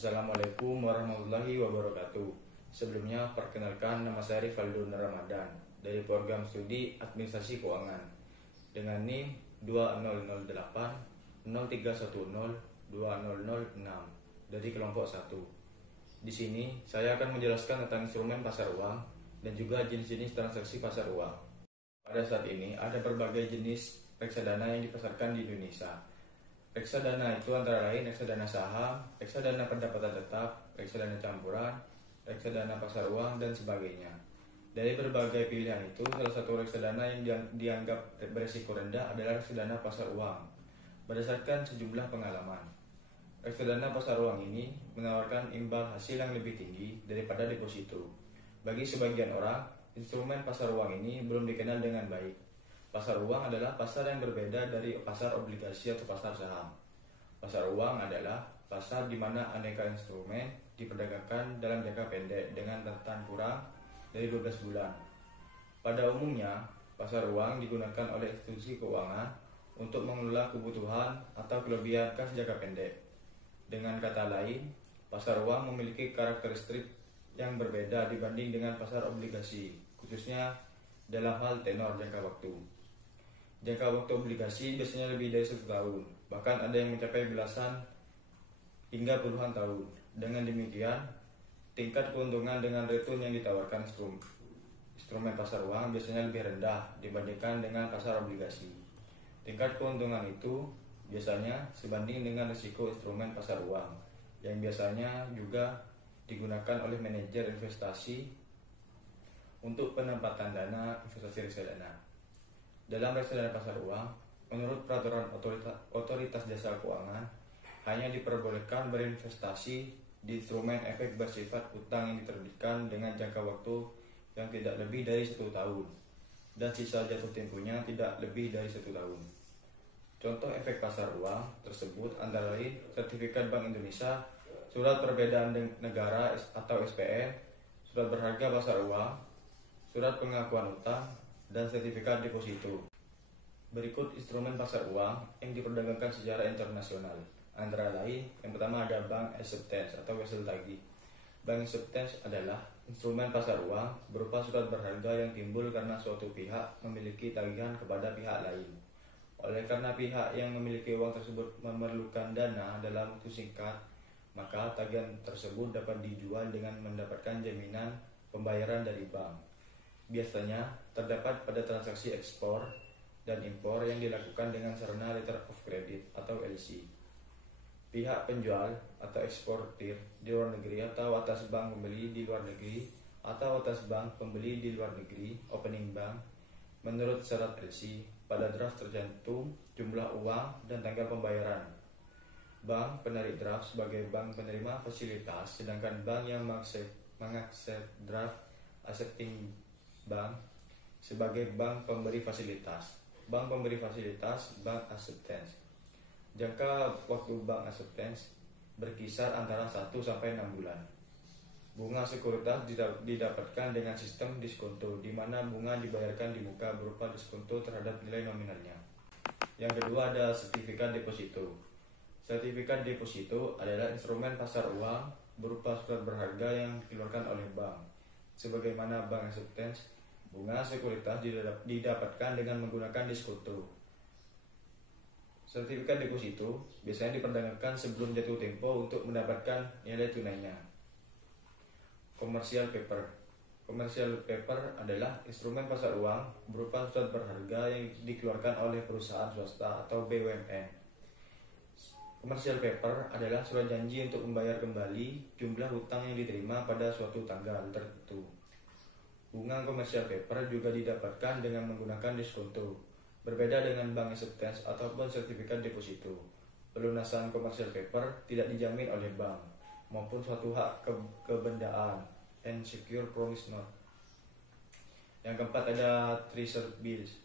Assalamualaikum warahmatullahi wabarakatuh. Sebelumnya, perkenalkan nama saya Rivaldo Ramadan dari program studi Administrasi Keuangan dengan NIM 2008 0310 2006 dari kelompok 1. Di sini, saya akan menjelaskan tentang instrumen pasar uang dan juga jenis-jenis transaksi pasar uang. Pada saat ini, ada berbagai jenis reksadana yang dipasarkan di Indonesia. Reksadana itu antara lain reksadana saham, reksadana pendapatan tetap, reksadana campuran, reksadana pasar uang, dan sebagainya. Dari berbagai pilihan itu, salah satu reksadana yang dianggap beresiko rendah adalah reksadana pasar uang. Berdasarkan sejumlah pengalaman, reksadana pasar uang ini menawarkan imbal hasil yang lebih tinggi daripada deposito. Bagi sebagian orang, instrumen pasar uang ini belum dikenal dengan baik. Pasar uang adalah pasar yang berbeda dari pasar obligasi atau pasar saham. Pasar uang adalah pasar di mana aneka instrumen diperdagangkan dalam jangka pendek dengan rentan kurang dari 12 bulan. Pada umumnya, pasar uang digunakan oleh institusi keuangan untuk mengelola kebutuhan atau kelebihan kas jangka pendek. Dengan kata lain, pasar uang memiliki karakteristik yang berbeda dibanding dengan pasar obligasi, khususnya dalam hal tenor jangka waktu. Jangka waktu obligasi biasanya lebih dari 1 tahun, bahkan ada yang mencapai belasan hingga puluhan tahun. Dengan demikian, tingkat keuntungan dengan return yang ditawarkan instrumen pasar uang biasanya lebih rendah dibandingkan dengan pasar obligasi. Tingkat keuntungan itu biasanya sebanding dengan risiko instrumen pasar uang, yang biasanya juga digunakan oleh manajer investasi untuk penempatan dana investasi reksadana. Dalam reksadana pasar uang, menurut peraturan otoritas jasa keuangan, hanya diperbolehkan berinvestasi di instrumen efek bersifat utang yang diterbitkan dengan jangka waktu yang tidak lebih dari 1 tahun dan sisa jatuh temponya tidak lebih dari 1 tahun. Contoh efek pasar uang tersebut antara lain sertifikat Bank Indonesia, surat perbedaan negara atau SPN, surat berharga pasar uang, surat pengakuan utang, dan sertifikat deposito. Berikut instrumen pasar uang yang diperdagangkan secara internasional. Antara lain, yang pertama ada Bank Acceptance atau wesel tagih. Bank Acceptance adalah instrumen pasar uang berupa surat berharga yang timbul karena suatu pihak memiliki tagihan kepada pihak lain. Oleh karena pihak yang memiliki uang tersebut memerlukan dana dalam waktu singkat, maka tagihan tersebut dapat dijual dengan mendapatkan jaminan pembayaran dari bank. Biasanya terdapat pada transaksi ekspor dan impor yang dilakukan dengan sarana letter of credit atau LC. Pihak penjual atau eksportir di luar negeri atau atas bank pembeli di luar negeri atau atas bank pembeli di luar negeri opening bank. Menurut syarat LC, pada draft tercantum jumlah uang dan tanggal pembayaran. Bank penarik draft sebagai bank penerima fasilitas, sedangkan bank yang mengakses draft accepting bank sebagai bank pemberi fasilitas. Bank pemberi fasilitas, bank acceptance. Jangka waktu bank acceptance berkisar antara 1 sampai 6 bulan. Bunga sekuritas didapatkan dengan sistem diskonto, di mana bunga dibayarkan di muka berupa diskonto terhadap nilai nominalnya. Yang kedua ada sertifikat deposito. Sertifikat deposito adalah instrumen pasar uang berupa surat berharga yang dikeluarkan oleh bank. Sebagaimana bank acceptance, bunga sekuritas didapatkan dengan menggunakan diskonto. Sertifikat deposito biasanya diperdagangkan sebelum jatuh tempo untuk mendapatkan nilai tunainya. Commercial paper. Commercial paper adalah instrumen pasar uang berupa surat berharga yang dikeluarkan oleh perusahaan swasta atau BUMN. Commercial paper adalah surat janji untuk membayar kembali jumlah hutang yang diterima pada suatu tanggal tertentu. Bunga commercial paper juga didapatkan dengan menggunakan diskonto. Berbeda dengan bank acceptance ataupun sertifikat deposito, pelunasan commercial paper tidak dijamin oleh bank maupun suatu hak kebendaan and secure promise note. Yang keempat ada treasury bills.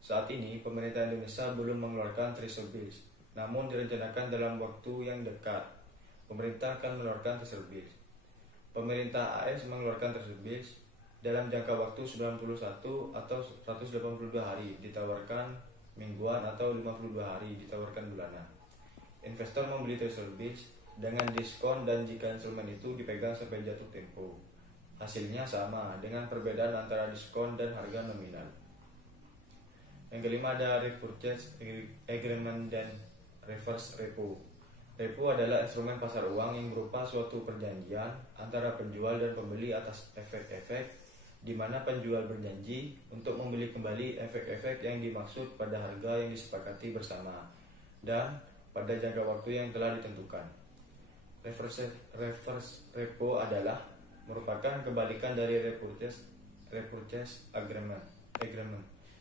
Saat ini pemerintah Indonesia belum mengeluarkan treasury bills, namun direncanakan dalam waktu yang dekat pemerintah akan mengeluarkan treasury bills. Pemerintah AS mengeluarkan treasury bills dalam jangka waktu 91 atau 182 hari ditawarkan mingguan atau 52 hari ditawarkan bulanan. Investor membeli treasury bills dengan diskon dan jika instrumen itu dipegang sampai jatuh tempo. Hasilnya sama dengan perbedaan antara diskon dan harga nominal. Yang kelima ada repurchase agreement dan reverse repo. Repo adalah instrumen pasar uang yang berupa suatu perjanjian antara penjual dan pembeli atas efek-efek di mana penjual berjanji untuk membeli kembali efek-efek yang dimaksud pada harga yang disepakati bersama dan pada jangka waktu yang telah ditentukan. Reverse repo adalah merupakan kebalikan dari repurchase agreement,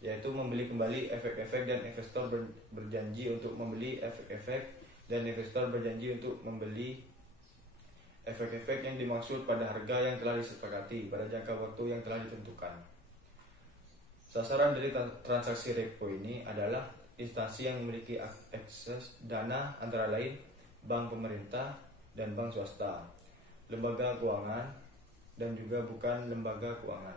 yaitu membeli kembali efek-efek dan investor berjanji untuk membeli efek-efek dan investor berjanji untuk membeli efek-efek yang dimaksud pada harga yang telah disepakati pada jangka waktu yang telah ditentukan. Sasaran dari transaksi repo ini adalah instansi yang memiliki akses dana antara lain bank pemerintah dan bank swasta, lembaga keuangan dan juga bukan lembaga keuangan,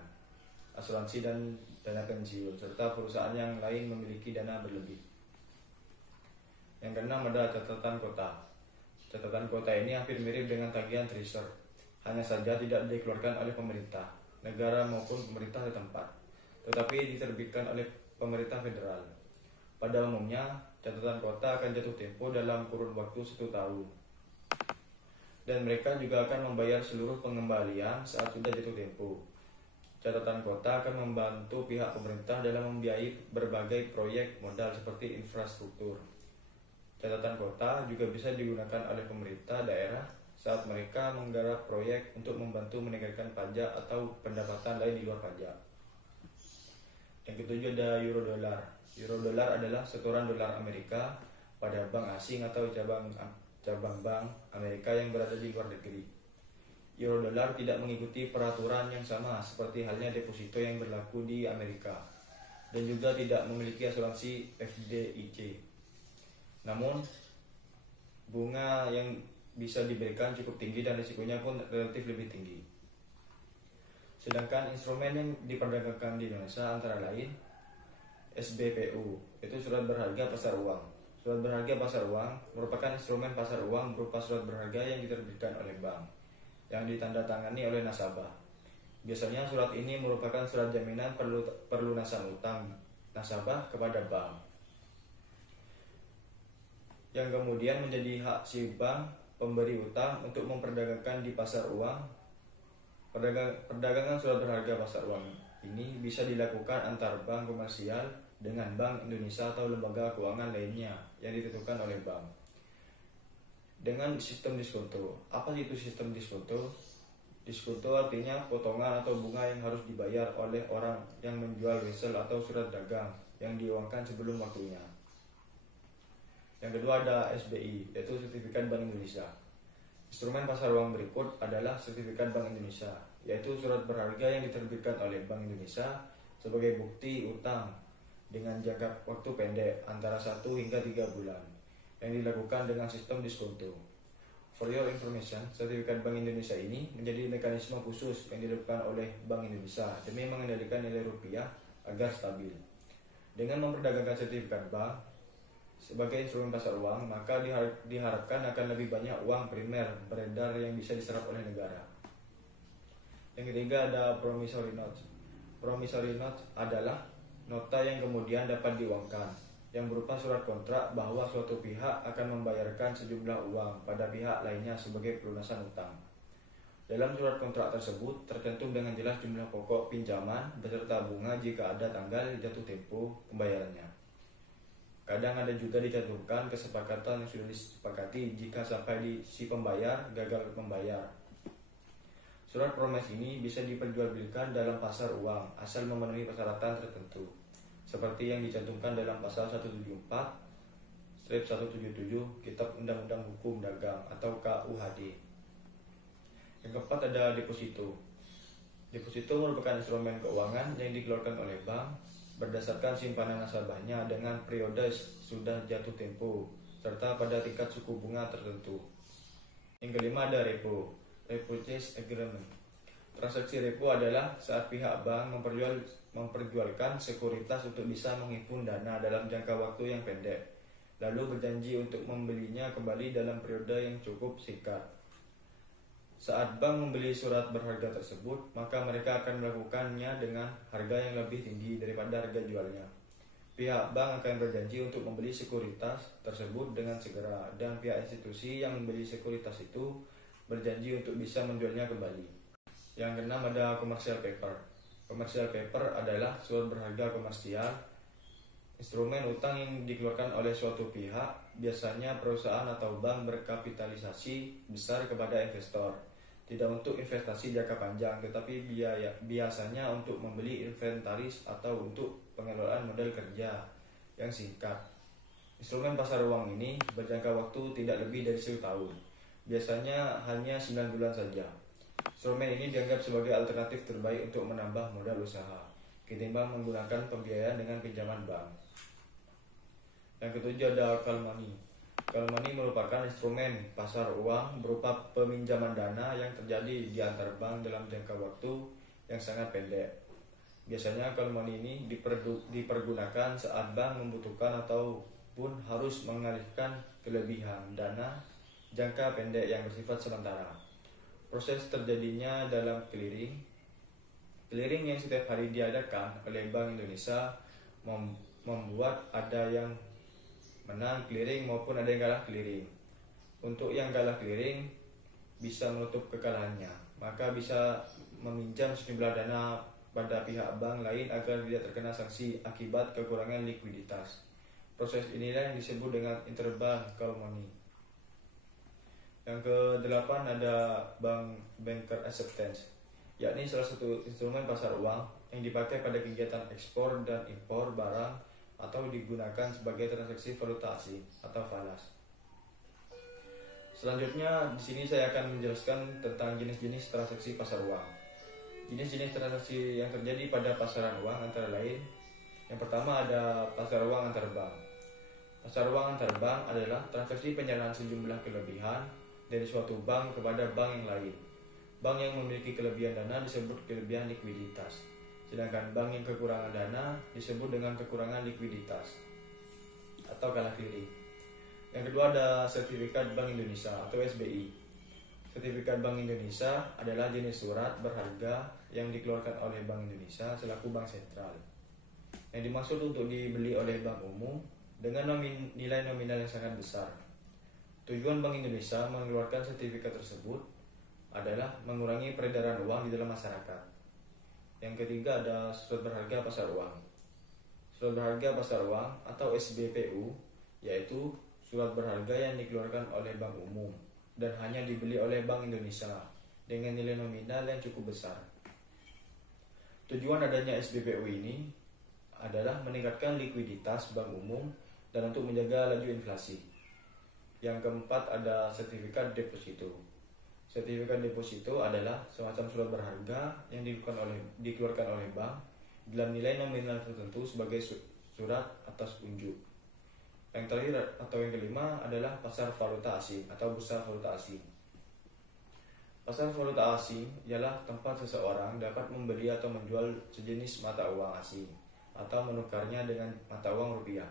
asuransi dan dana pensiun, serta perusahaan yang lain memiliki dana berlebih. Yang keenam ada catatan kota. Catatan kota ini hampir mirip dengan tagihan tracer, hanya saja tidak dikeluarkan oleh pemerintah, negara maupun pemerintah setempat, tetapi diterbitkan oleh pemerintah federal. Pada umumnya, catatan kota akan jatuh tempo dalam kurun waktu 1 tahun. Dan mereka juga akan membayar seluruh pengembalian saat sudah jatuh tempo. Catatan kota akan membantu pihak pemerintah dalam membiayai berbagai proyek modal seperti infrastruktur. Catatan kota juga bisa digunakan oleh pemerintah daerah saat mereka menggarap proyek untuk membantu meningkatkan pajak atau pendapatan lain di luar pajak. Yang ketujuh ada euro dollar. Euro dollar adalah setoran dolar Amerika pada bank asing atau cabang bank Amerika yang berada di luar negeri. Euro dollar tidak mengikuti peraturan yang sama seperti halnya deposito yang berlaku di Amerika dan juga tidak memiliki asuransi FDIC. Namun, bunga yang bisa diberikan cukup tinggi dan risikonya pun relatif lebih tinggi. Sedangkan instrumen yang diperdagangkan di Indonesia antara lain SBPU, itu surat berharga pasar uang. Surat berharga pasar uang merupakan instrumen pasar uang berupa surat berharga yang diterbitkan oleh bank yang ditandatangani oleh nasabah. Biasanya surat ini merupakan surat jaminan perlunasan utang nasabah kepada bank, yang kemudian menjadi hak si bank pemberi utang untuk memperdagangkan di pasar uang. Perdagangan surat berharga pasar uang ini bisa dilakukan antar bank komersial dengan Bank Indonesia atau lembaga keuangan lainnya yang ditentukan oleh bank. Dengan sistem diskonto. Apa itu sistem diskonto? Diskonto artinya potongan atau bunga yang harus dibayar oleh orang yang menjual wesel atau surat dagang yang diuangkan sebelum waktunya. Yang kedua ada SBI, yaitu sertifikat Bank Indonesia. Instrumen pasar uang berikut adalah sertifikat Bank Indonesia, yaitu surat berharga yang diterbitkan oleh Bank Indonesia sebagai bukti utang dengan jangka waktu pendek antara 1 hingga 3 bulan yang dilakukan dengan sistem diskonto. For your information, sertifikat Bank Indonesia ini menjadi mekanisme khusus yang dilakukan oleh Bank Indonesia demi mengendalikan nilai rupiah agar stabil. Dengan memperdagangkan sertifikat bank sebagai instrumen pasar uang, maka diharapkan akan lebih banyak uang primer beredar yang bisa diserap oleh negara. Yang ketiga ada promissory note. Promissory note adalah nota yang kemudian dapat diuangkan, yang berupa surat kontrak bahwa suatu pihak akan membayarkan sejumlah uang pada pihak lainnya sebagai pelunasan utang. Dalam surat kontrak tersebut tercantum dengan jelas jumlah pokok pinjaman beserta bunga jika ada tanggal jatuh tempo pembayarannya. Kadang ada juga dicantumkan kesepakatan yang sudah disepakati jika sampai si pembayar gagal membayar. Surat promes ini bisa diperjualbelikan dalam pasar uang asal memenuhi persyaratan tertentu, seperti yang dicantumkan dalam pasal 174/177 Kitab Undang-Undang Hukum Dagang atau KUHD. Yang keempat ada deposito. Deposito merupakan instrumen keuangan yang dikeluarkan oleh bank berdasarkan simpanan nasabahnya dengan periode sudah jatuh tempo serta pada tingkat suku bunga tertentu. Yang kelima ada repo, repurchase agreement. Transaksi repo adalah saat pihak bank memperjualkan sekuritas untuk bisa menghimpun dana dalam jangka waktu yang pendek lalu berjanji untuk membelinya kembali dalam periode yang cukup singkat. Saat bank membeli surat berharga tersebut, maka mereka akan melakukannya dengan harga yang lebih tinggi daripada harga jualnya. Pihak bank akan berjanji untuk membeli sekuritas tersebut dengan segera, dan pihak institusi yang membeli sekuritas itu berjanji untuk bisa menjualnya kembali. Yang keenam ada commercial paper. Commercial paper adalah surat berharga komersial, instrumen utang yang dikeluarkan oleh suatu pihak, biasanya perusahaan atau bank berkapitalisasi besar kepada investor. Tidak untuk investasi jangka panjang, tetapi biasanya untuk membeli inventaris atau untuk pengelolaan modal kerja yang singkat. Instrumen pasar uang ini berjangka waktu tidak lebih dari 1 tahun, biasanya hanya 9 bulan saja. Instrumen ini dianggap sebagai alternatif terbaik untuk menambah modal usaha ketimbang menggunakan pembiayaan dengan pinjaman bank. Yang ketujuh ada call money. Call money merupakan instrumen pasar uang berupa peminjaman dana yang terjadi di antar bank dalam jangka waktu yang sangat pendek. Biasanya call money ini dipergunakan saat bank membutuhkan ataupun harus mengalihkan kelebihan dana jangka pendek yang bersifat sementara. Proses terjadinya dalam clearing yang setiap hari diadakan oleh Bank Indonesia membuat ada yang menang clearing maupun ada yang kalah clearing. Untuk yang kalah clearing bisa menutup kekalahannya, maka bisa meminjam sejumlah dana pada pihak bank lain agar tidak terkena sanksi akibat kekurangan likuiditas. Proses inilah yang disebut dengan interbank call money. Yang ke-8 ada banker acceptance, yakni salah satu instrumen pasar uang yang dipakai pada kegiatan ekspor dan impor barang atau digunakan sebagai transaksi valuta asing atau falas. Selanjutnya di sini saya akan menjelaskan tentang jenis-jenis transaksi pasar uang. Jenis-jenis transaksi yang terjadi pada pasaran uang antara lain, yang pertama ada pasar uang antar bank. Pasar uang antar bank adalah transaksi penyerahan sejumlah kelebihan dari suatu bank kepada bank yang lain. Bank yang memiliki kelebihan dana disebut kelebihan likuiditas, sedangkan bank yang kekurangan dana disebut dengan kekurangan likuiditas atau kalah clearing. Yang kedua ada sertifikat Bank Indonesia atau SBI. Sertifikat Bank Indonesia adalah jenis surat berharga yang dikeluarkan oleh Bank Indonesia selaku bank sentral, yang dimaksud untuk dibeli oleh bank umum dengan nilai nominal yang sangat besar. Tujuan Bank Indonesia mengeluarkan sertifikat tersebut adalah mengurangi peredaran uang di dalam masyarakat. Yang ketiga ada surat berharga pasar uang. Surat berharga pasar uang atau SBPU yaitu surat berharga yang dikeluarkan oleh bank umum dan hanya dibeli oleh Bank Indonesia dengan nilai nominal yang cukup besar. Tujuan adanya SBPU ini adalah meningkatkan likuiditas bank umum dan untuk menjaga laju inflasi. Yang keempat ada sertifikat deposito. Sertifikat deposito adalah semacam surat berharga yang dikeluarkan oleh bank dalam nilai nominal tertentu sebagai surat atas unjuk. Yang terakhir atau yang kelima adalah pasar valuta asing atau bursa valuta asing. Pasar valuta asing ialah tempat seseorang dapat membeli atau menjual sejenis mata uang asing atau menukarnya dengan mata uang rupiah.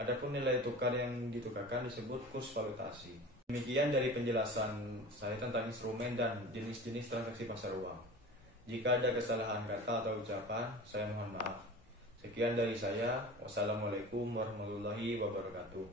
Adapun nilai tukar yang ditukarkan disebut kurs valuta asing. Demikian dari penjelasan saya tentang instrumen dan jenis-jenis transaksi pasar uang. Jika ada kesalahan kata atau ucapan, saya mohon maaf. Sekian dari saya. Wassalamualaikum warahmatullahi wabarakatuh.